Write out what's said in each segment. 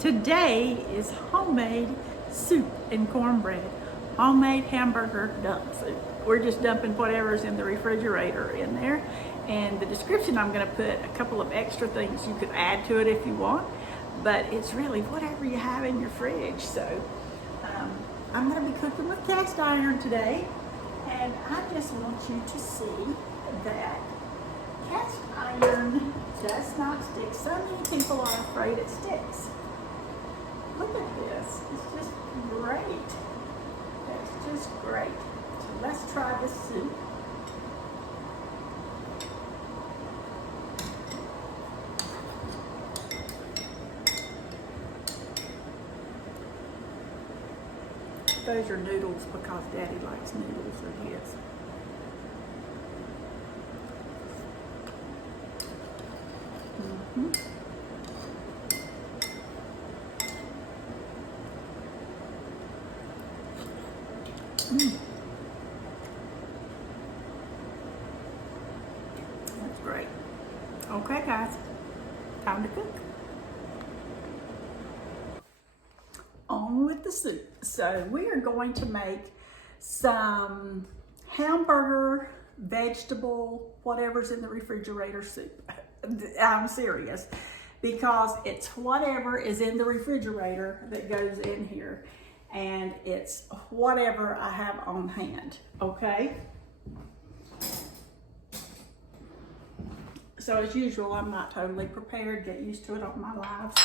Today is homemade soup and cornbread, homemade hamburger dump soup. We're just dumping whatever's in the refrigerator in there. And the description, I'm going to put a couple of extra things you could add to it if you want, but it's really whatever you have in your fridge. So I'm going to be cooking with cast iron today, and I just want you to see that cast iron does not stick. So many people are afraid it sticks. Look at this, it's just great. It's just great. So let's try this soup. Those are noodles because Daddy likes noodles of his. That's great. Okay, guys, time to cook. On with the soup. So we are going to make some hamburger, vegetable, whatever's in the refrigerator soup. I'm serious, because it's whatever is in the refrigerator that goes in here, and it's whatever I have on hand, okay? So as usual, I'm not totally prepared. Get used to it on my lives,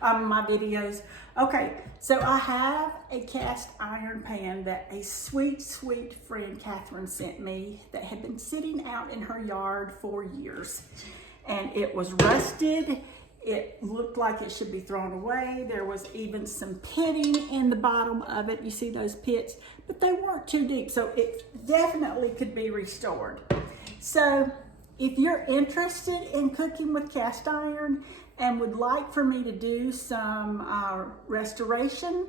my videos. Okay, so I have a cast iron pan that a sweet, sweet friend, Catherine, sent me that had been sitting out in her yard for years. And it was rusted. It looked like it should be thrown away. There was even some pitting in the bottom of it. You see those pits, but they weren't too deep. So it definitely could be restored. So if you're interested in cooking with cast iron and would like for me to do some restoration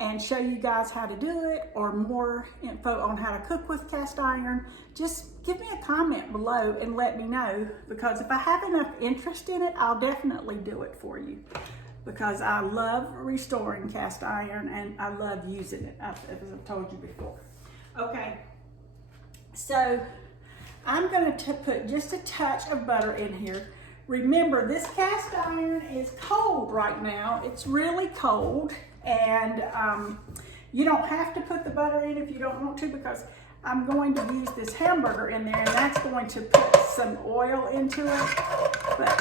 and show you guys how to do it, or more info on how to cook with cast iron, just give me a comment below and let me know, because if I have enough interest in it, I'll definitely do it for you, because I love restoring cast iron and I love using it, as I've told you before. Okay, so I'm going to put just a touch of butter in here. Remember, this cast iron is cold right now. It's really cold, and you don't have to put the butter in if you don't want to, because I'm going to use this hamburger in there, and that's going to put some oil into it. But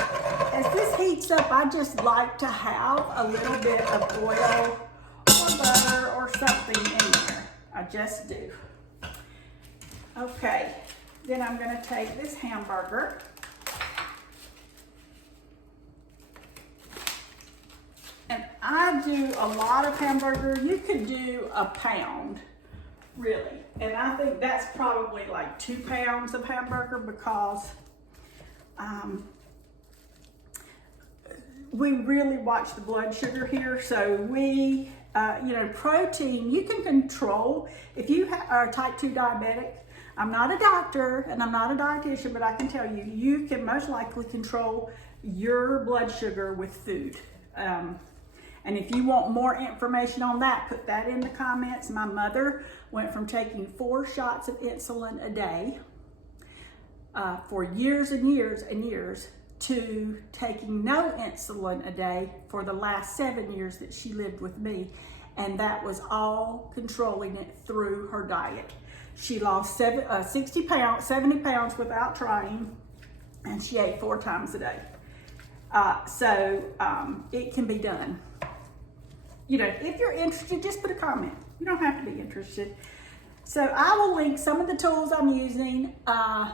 as this heats up, I just like to have a little bit of oil or butter or something in there. I just do. Okay, then I'm going to take this hamburger. And I do a lot of hamburger. You could do a pound, really. And I think that's probably like 2 pounds of hamburger, because we really watch the blood sugar here. So we, protein, you can control. If you are type 2 diabetic, I'm not a doctor and I'm not a dietitian, but I can tell you, you can most likely control your blood sugar with food. And if you want more information on that, put that in the comments. My mother went from taking 4 shots of insulin a day for years and years and years to taking no insulin a day for the last 7 years that she lived with me. And that was all controlling it through her diet. She lost 70 pounds without trying, and she ate 4 times a day. So it can be done. You know, if you're interested, just put a comment. You don't have to be interested. So I will link some of the tools I'm using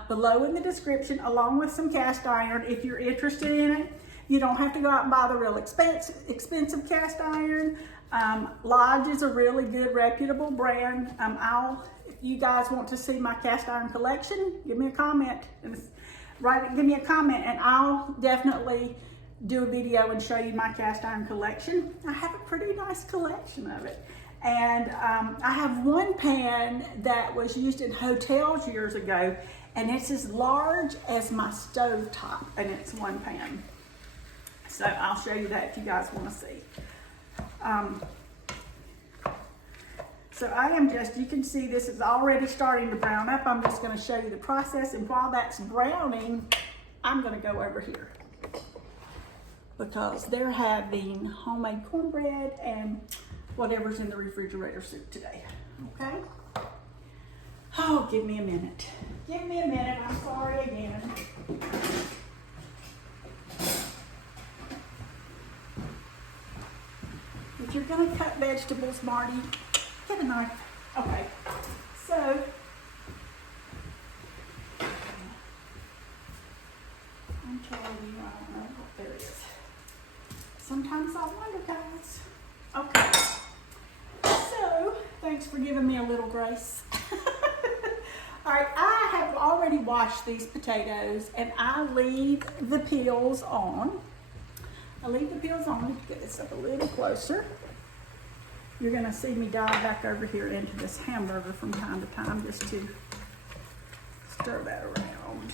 below in the description, along with some cast iron. If you're interested in it, you don't have to go out and buy the real expensive cast iron. Lodge is a really good, reputable brand. If you guys want to see my cast iron collection, give me a comment. Give me a comment, and I'll definitely do a video and show you my cast iron collection. I have a pretty nice collection of it. And I have one pan that was used in hotels years ago, and it's as large as my stove top, and it's one pan. So I'll show you that if you guys want to see. So I am just, you can see this is already starting to brown up. I'm just going to show you the process, and while that's browning, I'm going to go over here because they're having homemade cornbread and whatever's in the refrigerator soup today. Okay? Oh, give me a minute. Give me a minute. I'm sorry again. If you're going to cut vegetables, Marty, get a knife. Okay. So, I'm telling you, I don't know. There it is. Sometimes I wonder, guys. Okay. So, thanks for giving me a little grace. All right, I have already washed these potatoes and I leave the peels on. I leave the peels on to get this up a little closer. You're gonna see me dive back over here into this hamburger from time to time just to stir that around.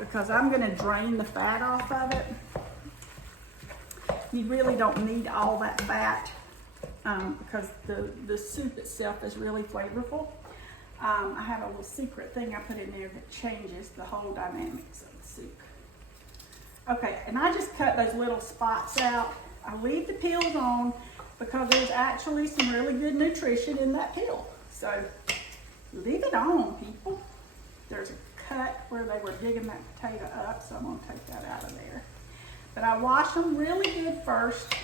Because I'm gonna drain the fat off of it. You really don't need all that fat because the soup itself is really flavorful. I have a little secret thing I put in there that changes the whole dynamics of the soup. Okay, and I just cut those little spots out. I leave the peels on because there's actually some really good nutrition in that peel. So leave it on, people. There's a cut where they were digging that potato up, so I'm gonna take that out of there. But I wash them really good first.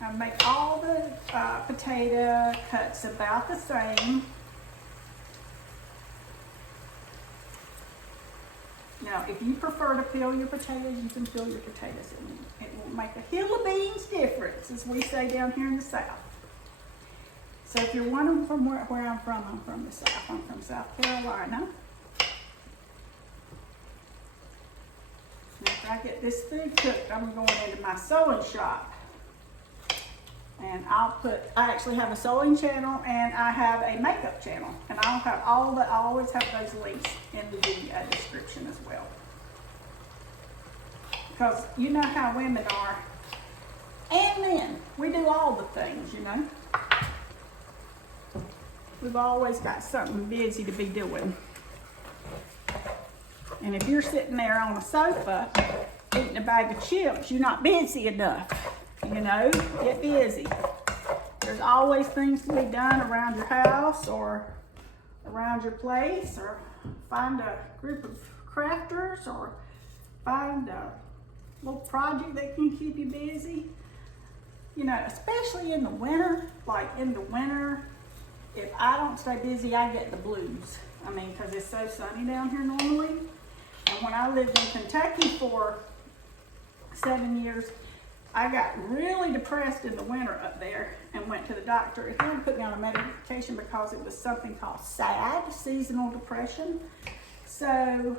I make all the potato cuts about the same. Now, if you prefer to peel your potatoes, you can peel your potatoes. It will make a hill of beans difference, as we say down here in the South. So if you're wondering from where I'm from the South. I'm from South Carolina. After I get this food cooked, I'm going into my sewing shop. And I actually have a sewing channel and I have a makeup channel. And I always have those links in the description as well. Because you know how women are, and men, we do all the things, you know. We've always got something busy to be doing. And if you're sitting there on a sofa eating a bag of chips, you're not busy enough. You know, get busy. There's always things to be done around your house or around your place, or find a group of crafters, or find a little project that can keep you busy. You know, especially in the winter, like in the winter, if I don't stay busy, I get the blues. I mean, because it's so sunny down here normally. And when I lived in Kentucky for 7 years, I got really depressed in the winter up there and went to the doctor. He had to put me on a medication because it was something called SAD, seasonal depression. So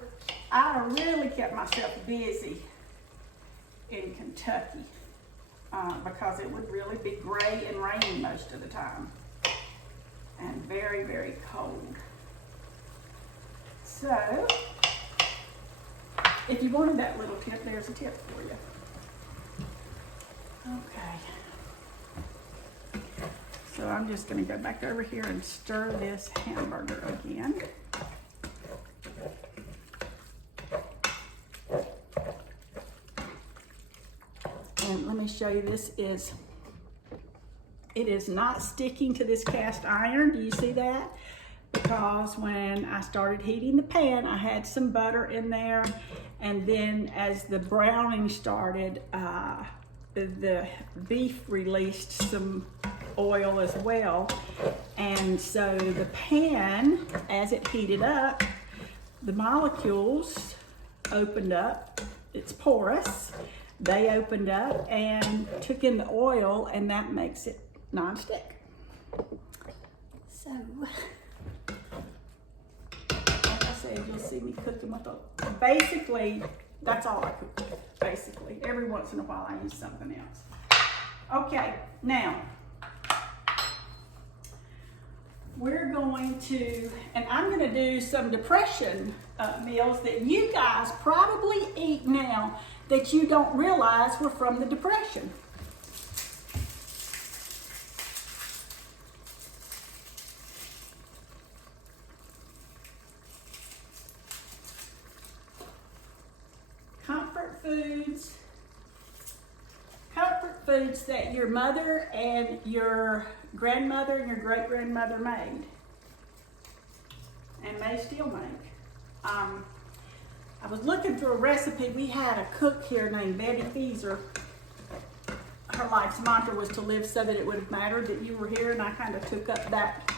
I really kept myself busy in Kentucky because it would really be gray and rainy most of the time and very, very cold. So if you wanted that little tip, there's a tip for you. Okay, so I'm just going to go back over here and stir this hamburger again. And let me show you, it is not sticking to this cast iron. Do you see that? Because when I started heating the pan, I had some butter in there, and then as the browning started, the beef released some oil as well, and so the pan, as it heated up, the molecules opened up. It's porous. They opened up and took in the oil, and that makes it non-stick. So, like I said, you'll see me cooking with basically, that's all I cook with, basically. Every once in a while I use something else. Okay, now, we're going to, and I'm gonna do some depression meals that you guys probably eat now that you don't realize were from the Depression. foods. Comfort foods that your mother and your grandmother and your great-grandmother made. And may still make. I was looking for a recipe. We had a cook here named Betty Feeser. Her life's mantra was to live so that it would have mattered that you were here, and I kind of took up that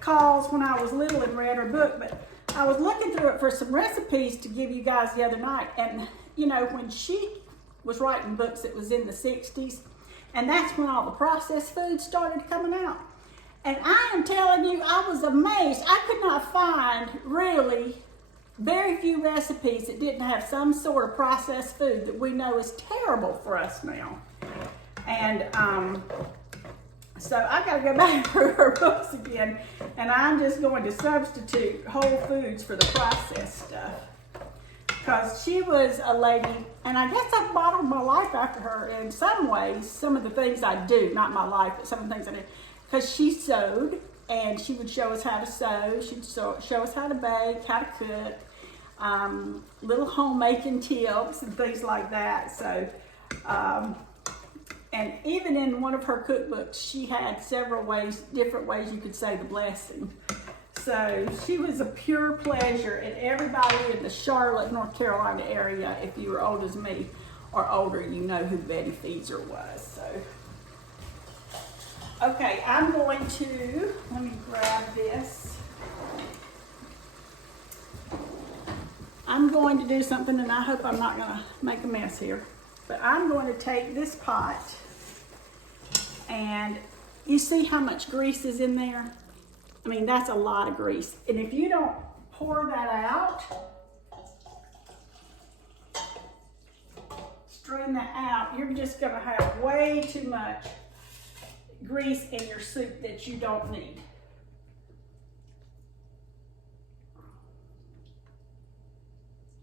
cause when I was little and read her book. But I was looking through it for some recipes to give you guys the other night, and you know, when she was writing books, it was in the 60s, and that's when all the processed foods started coming out. And I am telling you, I was amazed. I could not find really very few recipes that didn't have some sort of processed food that we know is terrible for us now. And so I got to go back through her books again, and I'm just going to substitute whole foods for the processed stuff. Because she was a lady, and I guess I've modeled my life after her in some ways, some of the things I do, not my life, but some of the things I do. Because she sewed, and she would show us how to sew. She'd show us how to bake, how to cook, little homemaking tips and things like that. So, and even in one of her cookbooks, she had several ways, different ways you could say the blessing. So she was a pure pleasure, and everybody in the Charlotte, North Carolina area, if you were old as me or older, you know who Betty Feeser was. So, okay, I'm going to, let me grab this. I'm going to do something, and I hope I'm not going to make a mess here, but I'm going to take this pot, and you see how much grease is in there? I mean, that's a lot of grease. And if you don't pour that out, strain that out, you're just gonna have way too much grease in your soup that you don't need.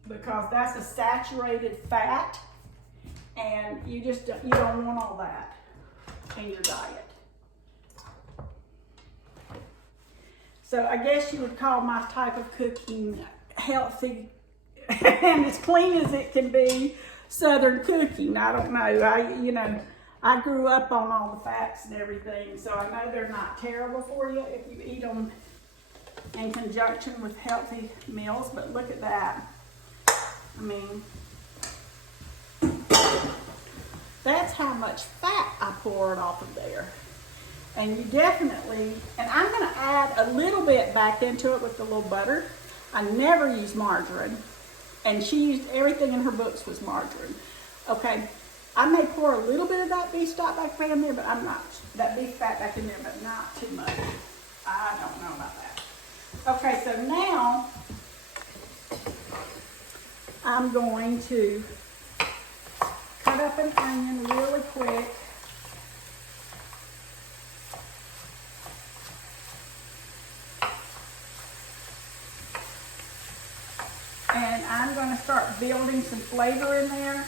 Because that's a saturated fat, and you don't want all that in your diet. So I guess you would call my type of cooking healthy and as clean as it can be, Southern cooking. I don't know. I grew up on all the fats and everything, so I know they're not terrible for you if you eat them in conjunction with healthy meals. But look at that. I mean, that's how much fat I poured off of there. And you definitely, and I'm going to add a little bit back into it with a little butter. I never use margarine, and she used everything in her books was margarine. Okay, I may pour a little bit of that beef stock back in there, but I'm not, that beef fat back in there, but not too much. I don't know about that. Okay, so now I'm going to cut up an onion really quick. And I'm going to start building some flavor in there.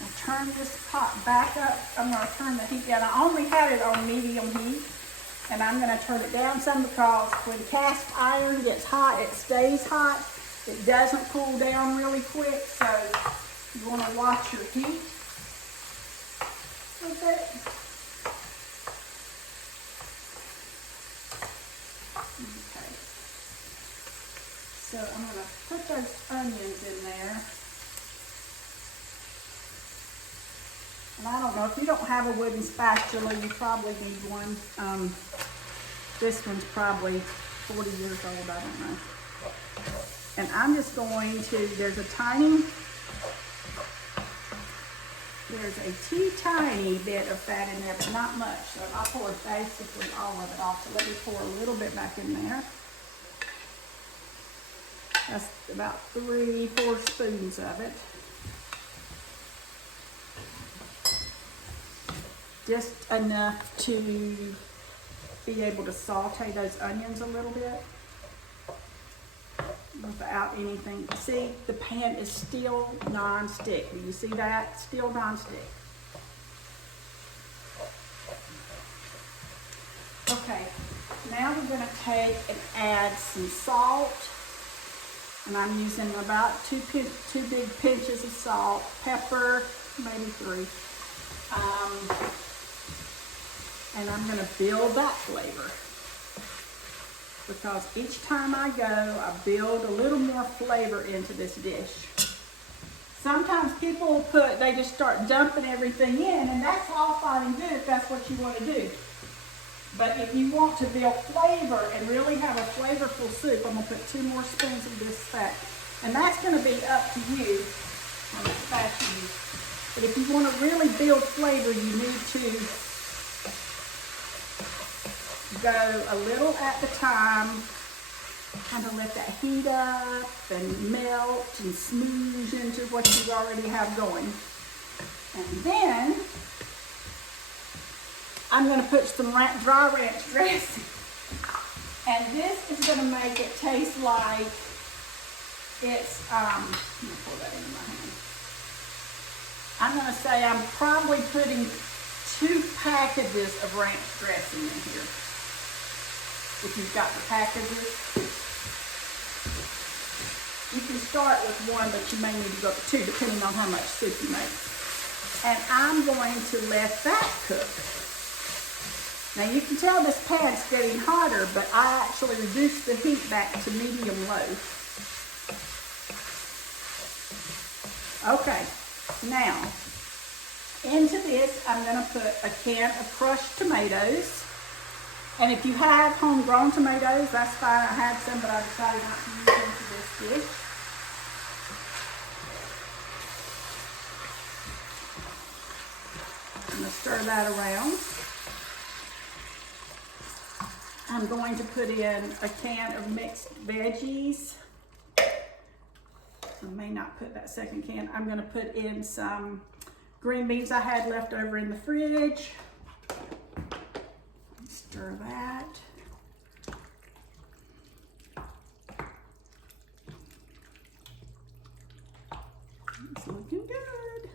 I'll turn this pot back up. I'm going to turn the heat down. I only had it on medium heat, and I'm going to turn it down some because when cast iron gets hot, it stays hot. It doesn't cool down really quick, so you want to watch your heat with it. So I'm going to put those onions in there. And I don't know, if you don't have a wooden spatula, you probably need one. This one's probably 40 years old, I don't know. And I'm just going to, there's a teeny tiny bit of fat in there, but not much. So I poured basically all of it off. So let me pour a little bit back in there. That's about 3-4 spoons of it. Just enough to be able to saute those onions a little bit without anything. See, the pan is still non-stick. Do you see that? Still non-stick. Okay, now we're going to take and add some salt. And I'm using about two big pinches of salt, pepper, maybe 3. And I'm gonna build that flavor. Because each time I go, I build a little more flavor into this dish. Sometimes people they just start dumping everything in, and that's all fine and good if that's what you want to do. But if you want to build flavor and really have a flavorful soup, I'm gonna put 2 more spoons of this fat. And that's gonna be up to you how much fat you use. But if you want to really build flavor, you need to go a little at a time, kind of let that heat up and melt and smooth into what you already have going. And then I'm going to put some dry ranch dressing. And this is going to make it taste like it's, let me pull that into my hand. I'm going to say I'm probably putting 2 packages of ranch dressing in here. If you've got the packages. You can start with 1, but you may need to go up to 2 depending on how much soup you make. And I'm going to let that cook. Now you can tell this pan's getting hotter, but I actually reduced the heat back to medium-low. Okay, now into this I'm going to put a can of crushed tomatoes. And if you have homegrown tomatoes, that's fine. I had some, but I decided not to use them for this dish. I'm going to stir that around. I'm going to put in a can of mixed veggies. I may not put that second can. I'm going to put in some green beans I had left over in the fridge. Stir that. It's looking good.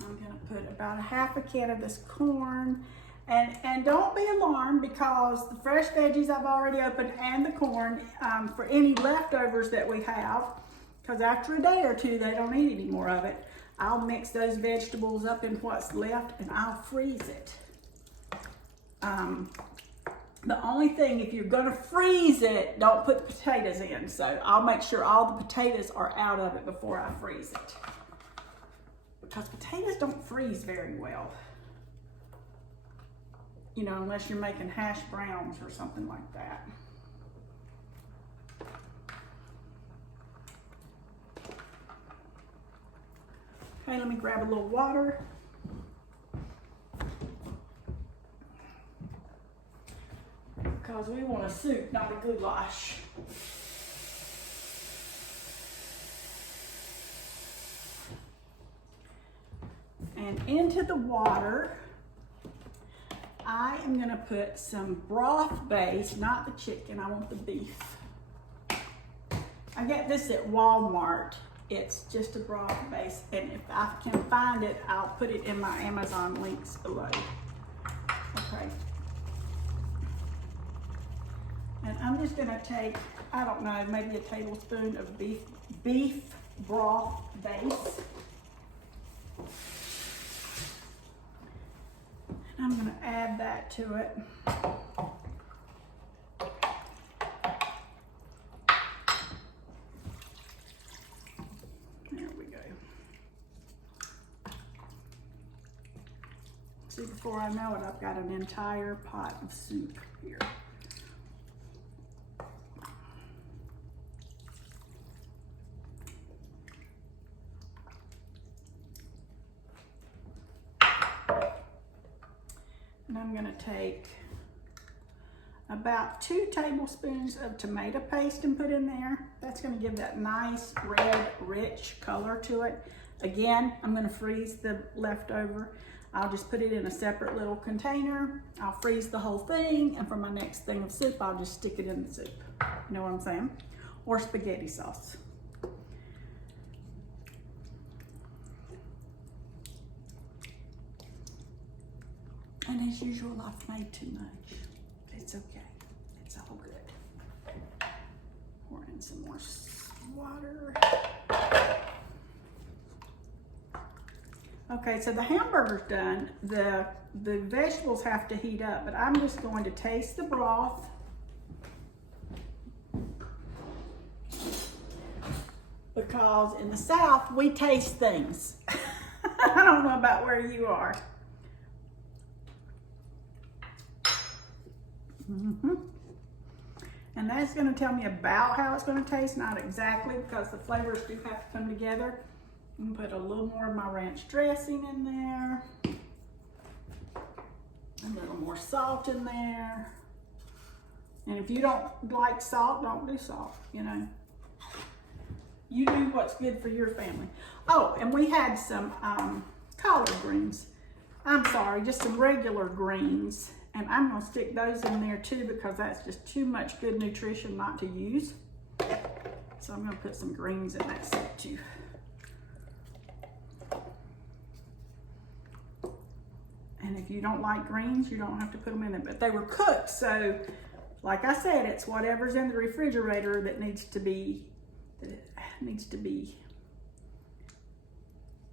I'm going to put about a half a can of this corn. And don't be alarmed because the fresh veggies I've already opened and the corn, for any leftovers that we have, because after a day or 2, they don't eat any more of it. I'll mix those vegetables up in what's left and I'll freeze it. The only thing, if you're gonna freeze it, don't put the potatoes in. So I'll make sure all the potatoes are out of it before I freeze it. Because potatoes don't freeze very well. You know, unless you're making hash browns or something like that. Okay, let me grab a little water. Because we want a soup, not a goulash. And into the water, I am going to put some broth base, not the chicken, I want the beef. I get this at Walmart. It's just a broth base, and if I can find it, I'll put it in my Amazon links below. Okay. And I'm just going to take, I don't know, maybe a tablespoon of beef broth base. I'm going to add that to it. There we go. See, before I know it, I've got an entire pot of soup here. And I'm going to take about 2 tablespoons of tomato paste and put in there. That's going to give that nice red, rich color to it. Again, I'm going to freeze the leftover. I'll just put it in a separate little container. I'll freeze the whole thing, and for my next thing of soup, I'll just stick it in the soup. You know what I'm saying? Or spaghetti sauce. And as usual, I've made too much. It's okay. It's all good. in some more water. Okay, so the hamburger's done. The vegetables have to heat up, but I'm just going to taste the broth. Because in the South, we taste things. I don't know about where you are. And that's going to tell me about how it's going to taste, not exactly, because the flavors do have to come together. I'm going to put a little more of my ranch dressing in there. A little more salt in there. And if you don't like salt, don't do salt, you know. You do what's good for your family. Oh, and we had some collard greens. I'm sorry, just some regular greens. And I'm gonna stick those in there too because that's just too much good nutrition not to use. So I'm gonna put some greens in that soup too. And if you don't like greens, you don't have to put them in there. But they were cooked, so like I said, it's whatever's in the refrigerator that needs to be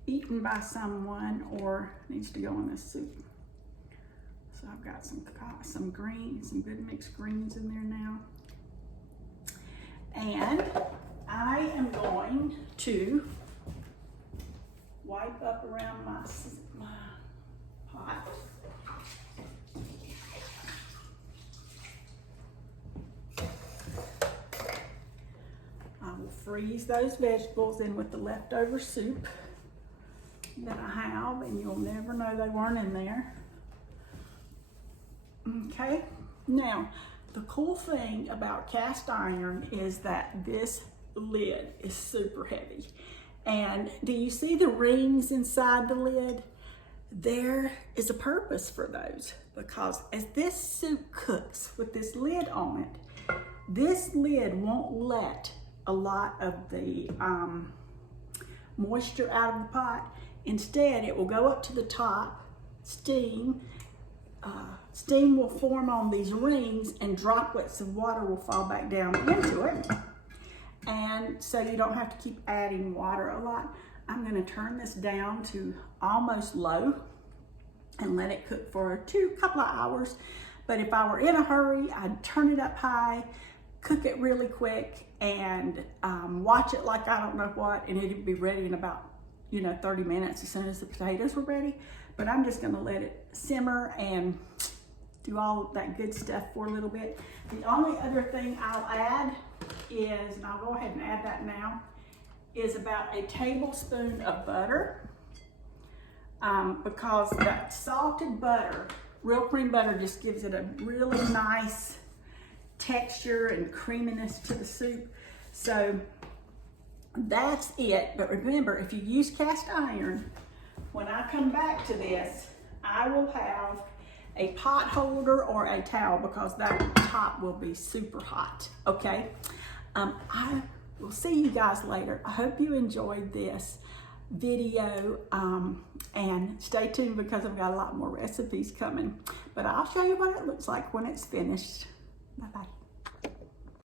eaten by someone or needs to go in this soup. So I've got some greens, some good mixed greens in there now. And I am going to wipe up around my pot. I will freeze those vegetables in with the leftover soup that I have, and you'll never know they weren't in there. Okay, now the cool thing about cast iron is that this lid is super heavy. And do you see the rings inside the lid? There is a purpose for those, because as this soup cooks with this lid on it, this lid won't let a lot of the moisture out of the pot. Instead, it will go up to the top, steam will form on these rings and droplets of water will fall back down into it. And so you don't have to keep adding water a lot. I'm gonna turn this down to almost low and let it cook for a couple of hours. But if I were in a hurry, I'd turn it up high, cook it really quick, and watch it like I don't know what, and it'd be ready in about 30 minutes as soon as the potatoes were ready. But I'm just gonna let it simmer and do all that good stuff for a little bit. The only other thing I'll add is, and I'll go ahead and add that now, is about a tablespoon of butter. Because that salted butter, real cream butter, just gives it a really nice texture and creaminess to the soup. So that's it. But remember, if you use cast iron, when I come back to this, I will have a pot holder or a towel because that top will be super hot, okay? I will see you guys later. I hope you enjoyed this video, and stay tuned because I've got a lot more recipes coming. But I'll show you what it looks like when it's finished. Bye-bye.